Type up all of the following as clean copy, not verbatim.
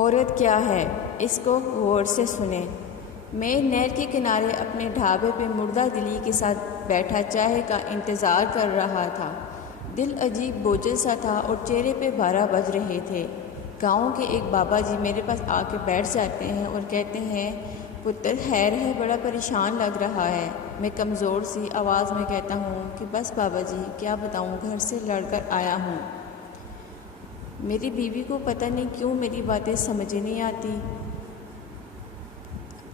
عورت کیا ہے، اس کو غور سے سنیں۔ میں نہر کے کنارے اپنے ڈھابے پہ مردہ دلی کے ساتھ بیٹھا چائے کا انتظار کر رہا تھا۔ دل عجیب بوجھل سا تھا اور چہرے پہ 12 بج رہے تھے۔ گاؤں کے ایک بابا جی میرے پاس آ کے بیٹھ جاتے ہیں اور کہتے ہیں، پتر خیر ہے، بڑا پریشان لگ رہا ہے۔ میں کمزور سی آواز میں کہتا ہوں کہ بس بابا جی کیا بتاؤں، گھر سے لڑ کر آیا ہوں۔ میری بیوی کو پتہ نہیں کیوں میری باتیں سمجھ نہیں آتی۔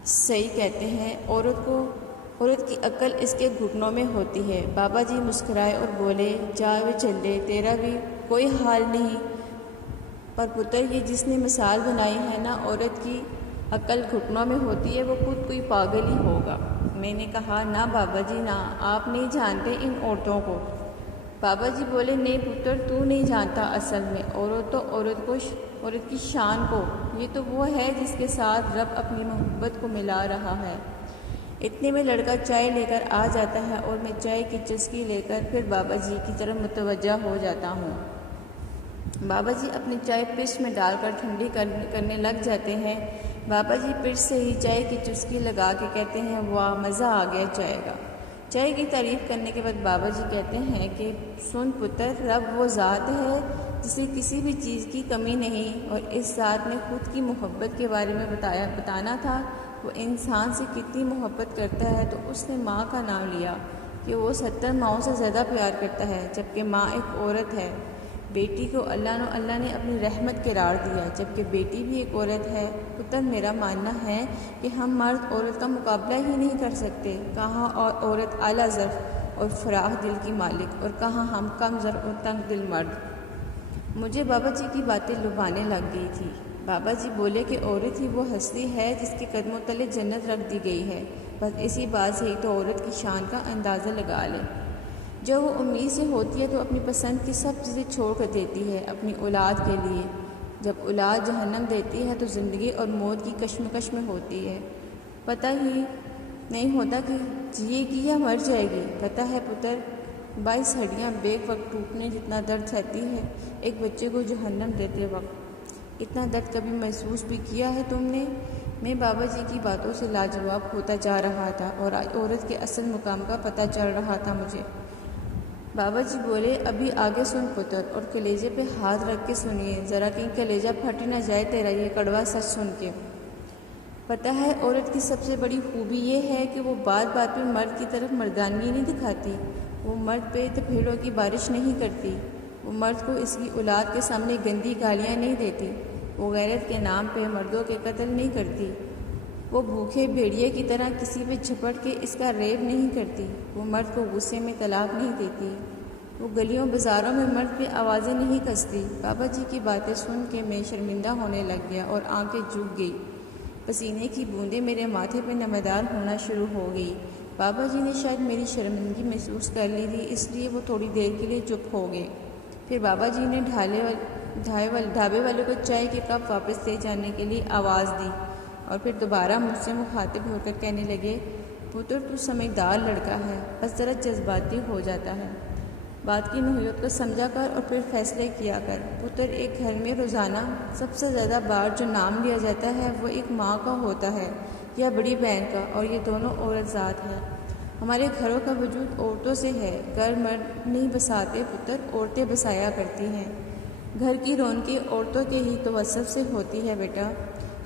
صحیح کہتے ہیں، عورت کی عقل اس کے گھٹنوں میں ہوتی ہے۔ بابا جی مسکرائے اور بولے، جا وے چلے، تیرا بھی کوئی حال نہیں۔ پر پتر یہ جس نے مثال بنائی ہے نا، عورت کی عقل گھٹنوں میں ہوتی ہے، وہ خود کوئی پاگل ہی ہوگا۔ میں نے کہا، نہ بابا جی نہ، آپ نہیں جانتے ان عورتوں کو۔ بابا جی بولے، نہیں پتر، تو نہیں جانتا اصل میں عورت کی شان کو۔ یہ تو وہ ہے جس کے ساتھ رب اپنی محبت کو ملا رہا ہے۔ اتنے میں لڑکا چائے لے کر آ جاتا ہے اور میں چائے کی چسکی لے کر پھر بابا جی کی طرف متوجہ ہو جاتا ہوں۔ بابا جی اپنی چائے پرس میں ڈال کر ٹھنڈی کرنے لگ جاتے ہیں۔ بابا جی پرس سے ہی چائے کی چسکی لگا کے کہتے ہیں، واہ، مزہ آ گیا چائے کا۔ چائے کی تعریف کرنے کے بعد بابا جی کہتے ہیں کہ سن پتر، رب وہ ذات ہے جسے کسی بھی چیز کی کمی نہیں، اور اس ذات نے خود کی محبت کے بارے میں بتانا تھا وہ انسان سے کتنی محبت کرتا ہے، تو اس نے ماں کا نام لیا کہ وہ 70 ماؤں سے زیادہ پیار کرتا ہے، جبکہ ماں ایک عورت ہے۔ بیٹی کو اللہ نے اپنی رحمت قرار دیا، جبکہ بیٹی بھی ایک عورت ہے۔ پتر، میرا ماننا ہے کہ ہم مرد عورت کا مقابلہ ہی نہیں کر سکتے۔ کہاں اور عورت اعلیٰ ظرف اور فراخ دل کی مالک، اور کہاں ہم کم ظرف اور تنگ دل مرد۔ مجھے بابا جی کی باتیں لبھانے لگ گئی تھی۔ بابا جی بولے کہ عورت ہی وہ ہستی ہے جس کے قدموں تلے جنت رکھ دی گئی ہے، بس اسی بات سے ہی تو عورت کی شان کا اندازہ لگا لیں۔ جو وہ امید سے ہوتی ہے تو اپنی پسند کی سب چیزیں چھوڑ کر دیتی ہے اپنی اولاد کے لیے۔ جب اولاد جہنم دیتی ہے تو زندگی اور موت کی کشمکش میں ہوتی ہے، پتہ ہی نہیں ہوتا کہ جیے گی یا مر جائے گی۔ پتہ ہے پتر، 22 ہڈیاں بیک وقت ٹوٹنے جتنا درد سہتی ہے ایک بچے کو جہنم دیتے وقت۔ اتنا درد کبھی محسوس بھی کیا ہے تم نے؟ میں بابا جی کی باتوں سے لاجواب ہوتا جا رہا تھا اور عورت کے اصل مقام کا پتہ چل رہا تھا مجھے۔ بابا جی بولے، ابھی آگے سن پتر، اور کلیجے پہ ہاتھ رکھ کے سنیے، ذرا کہیں کلیجہ پھٹ نہ جائے تیرا یہ کڑوا سچ سن کے۔ پتہ ہے عورت کی سب سے بڑی خوبی یہ ہے کہ وہ بات بات پہ مرد کی طرف مردانگی نہیں دکھاتی، وہ مرد پہ تپھیڑوں کی بارش نہیں کرتی، وہ مرد کو اس کی اولاد کے سامنے گندی گالیاں نہیں دیتی، وہ غیرت کے نام پہ مردوں کے قتل نہیں کرتی، وہ بھوکے بھیڑیے کی طرح کسی پہ جھپٹ کے اس کا ریپ نہیں کرتی، وہ مرد کو غصے میں طلاق نہیں دیتی، وہ گلیوں بازاروں میں مرد پہ آوازیں نہیں کستی۔ بابا جی کی باتیں سن کے میں شرمندہ ہونے لگ گیا اور آنکھیں جھک گئی، پسینے کی بوندیں میرے ماتھے پہ نمودار ہونا شروع ہو گئی۔ بابا جی نے شاید میری شرمندگی محسوس کر لی تھی، اس لیے وہ تھوڑی دیر کے لیے چپ ہو گئے۔ پھر بابا جی نے ڈھابے والے کو چائے کے کپ واپس لے جانے کے لیے آواز دی اور پھر دوبارہ مجھ سے مخاطب ہو کر کہنے لگے، پتر، تو سمجھدار لڑکا ہے، بس ذرا جذباتی ہو جاتا ہے۔ بات کی نوعیت کو سمجھا کر اور پھر فیصلے کیا کر۔ پتر، ایک گھر میں روزانہ سب سے زیادہ بار جو نام لیا جاتا ہے وہ ایک ماں کا ہوتا ہے یا بڑی بہن کا، اور یہ دونوں عورت ذات ہے۔ ہمارے گھروں کا وجود عورتوں سے ہے، گھر مرد نہیں بساتے پتر، عورتیں بسایا کرتی ہیں۔ گھر کی رونقیں عورتوں کے ہی توسط سے ہوتی ہے بیٹا۔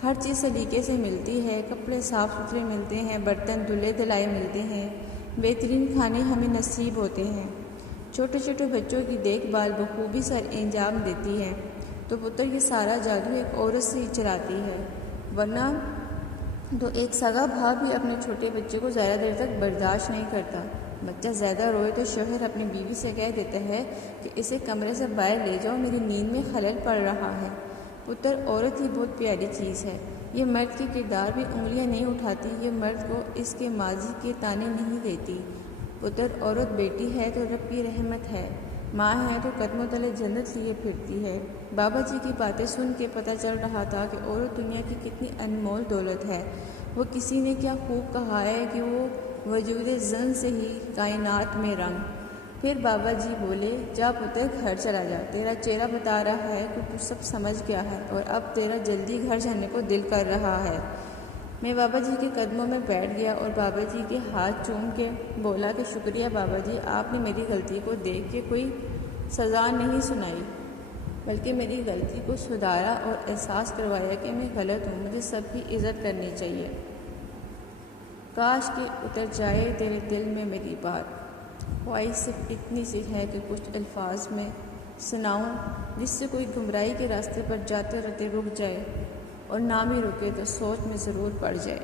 ہر چیز سلیقے سے ملتی ہے، کپڑے صاف ستھرے ملتے ہیں، برتن دھلے دھلائے ملتے ہیں، بہترین کھانے ہمیں نصیب ہوتے ہیں، چھوٹے چھوٹے بچوں کی دیکھ بھال بخوبی سر انجام دیتی ہے۔ تو پتر، یہ سارا جادو ایک عورت سے ہی چلاتی ہے، ورنہ تو ایک سگا بھائی بھی اپنے چھوٹے بچے کو زیادہ دیر تک برداشت نہیں کرتا۔ بچہ زیادہ روئے تو شوہر اپنی بیوی سے کہہ دیتا ہے کہ اسے کمرے سے باہر لے جاؤ، میری نیند میں خلل پڑ رہا ہے۔ پتر، عورت ہی بہت پیاری چیز ہے، یہ مرد کے کردار بھی انگلیاں نہیں اٹھاتی، یہ مرد کو اس کے ماضی کے تانے نہیں دیتی۔ پتر، عورت بیٹی ہے تو رب کی رحمت ہے، ماں ہے تو قدموں تلے جنت لیے پھرتی ہے۔ بابا جی کی باتیں سن کے پتہ چل رہا تھا کہ عورت دنیا کی کتنی انمول دولت ہے۔ وہ کسی نے کیا خوب کہا ہے کہ وہ وجود زن سے ہی کائنات میں رنگ پھر بابا جی بولے جا پتر گھر چلا جا، تیرا چہرہ بتا رہا ہے کہ تو سب سمجھ گیا ہے اور اب تیرا جلدی گھر جانے کو دل کر رہا ہے۔ میں بابا جی کے قدموں میں بیٹھ گیا اور بابا جی کے ہاتھ چوم کے بولا کہ شکریہ بابا جی، آپ نے میری غلطی کو دیکھ کے کوئی سزا نہیں سنائی بلکہ میری غلطی کو سدھارا اور احساس کروایا کہ میں غلط ہوں، مجھے سب کی عزت کرنی چاہیے۔ کاش کہ اتر جائے تیرے دل میں میری بات، خواہش صرف اتنی سی ہے کہ کچھ الفاظ میں سناؤں جس سے کوئی گمراہی کے راستے پر جاتے رہتے رک جائے، اور نہ بھی رکے تو سوچ میں ضرور پڑ جائے۔